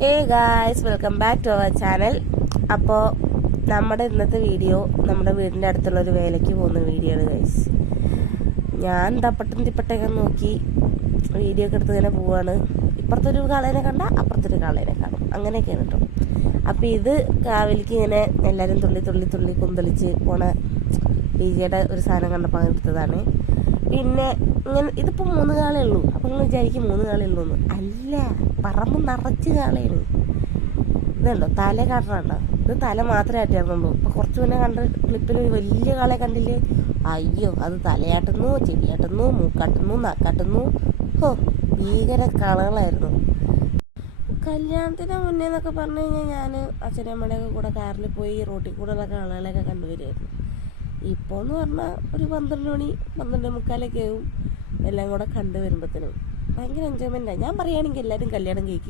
Hey guys, welcome back to our channel. അപ്പോൾ നമ്മുടെ ഇന്നത്തെ വീഡിയോ നമ്മുടെ വീടിൻ്റെ അടുത്തുള്ളൊരു വേലയ്ക്ക് പോകുന്ന വീഡിയോ ആണ് ഗൈസ്. ഞാൻ തപ്പട്ടും തിപ്പട്ടൊക്കെ നോക്കി വീഡിയോ ഒക്കെ എടുത്ത് ഇങ്ങനെ പോവാണ്. ഇപ്പുറത്തൊരു കാളേനെ കണ്ട അപ്പുറത്തൊരു കാളേനെ കാണും, അങ്ങനെയൊക്കെയാണ് കേട്ടോ. അപ്പോൾ ഇത് കാവിലേക്ക് ഇങ്ങനെ എല്ലാവരും തുള്ളി തുള്ളി തുള്ളി കുന്തളിച്ച് പോണ ഡിജയുടെ ഒരു സാധനം കണ്ടപ്പോൾ അങ്ങനെ എടുത്തതാണ്. പിന്നെ ഇങ്ങനെ ഇതിപ്പോൾ 3 കാളേ ഉള്ളൂ. അപ്പം നിങ്ങൾ വിചാരിക്കും 3 കാളേ ഉള്ളൂ എന്ന്. അല്ല, പറമ്പ് നിറച്ച് കാളയാണ്. ഇതുണ്ടോ തല കാട്ടണുണ്ടോ? ഇത് തല മാത്രമേ ആറ്റായിരുന്നുള്ളൂ. ഇപ്പം കുറച്ച് മുന്നേ കണ്ട ക്ലിപ്പിൽ ഒരു വലിയ കാളെ കണ്ടില്ലേ? അയ്യോ, അത് തലയാട്ടുന്നു, ചെവിയാട്ടുന്നു, മൂക്കാട്ടുന്നു, നാക്കാട്ടുന്നു. ഓ, ഭീകര കാളകളായിരുന്നു. കല്യാണത്തിന് മുന്നേ എന്നൊക്കെ പറഞ്ഞു കഴിഞ്ഞാൽ ഞാൻ അച്ഛനമ്മയുടെയൊക്കെ കൂടെ കാറിൽ പോയി റോട്ടിൽ കൂടെ ഉള്ള കാളകളെയൊക്കെ കണ്ടുവരുമായിരുന്നു. ഇപ്പോൾ എന്ന് പറഞ്ഞാൽ ഒരു 12 മണി 12:45 ആവും എല്ലാം കൂടെ കണ്ടുവരുമ്പോഴത്തേനും. ഭയങ്കര എൻജോയ്മെൻറ്റാണ്. ഞാൻ പറയുകയാണെങ്കിൽ എല്ലാവരും കല്യാണം കഴിക്കുക.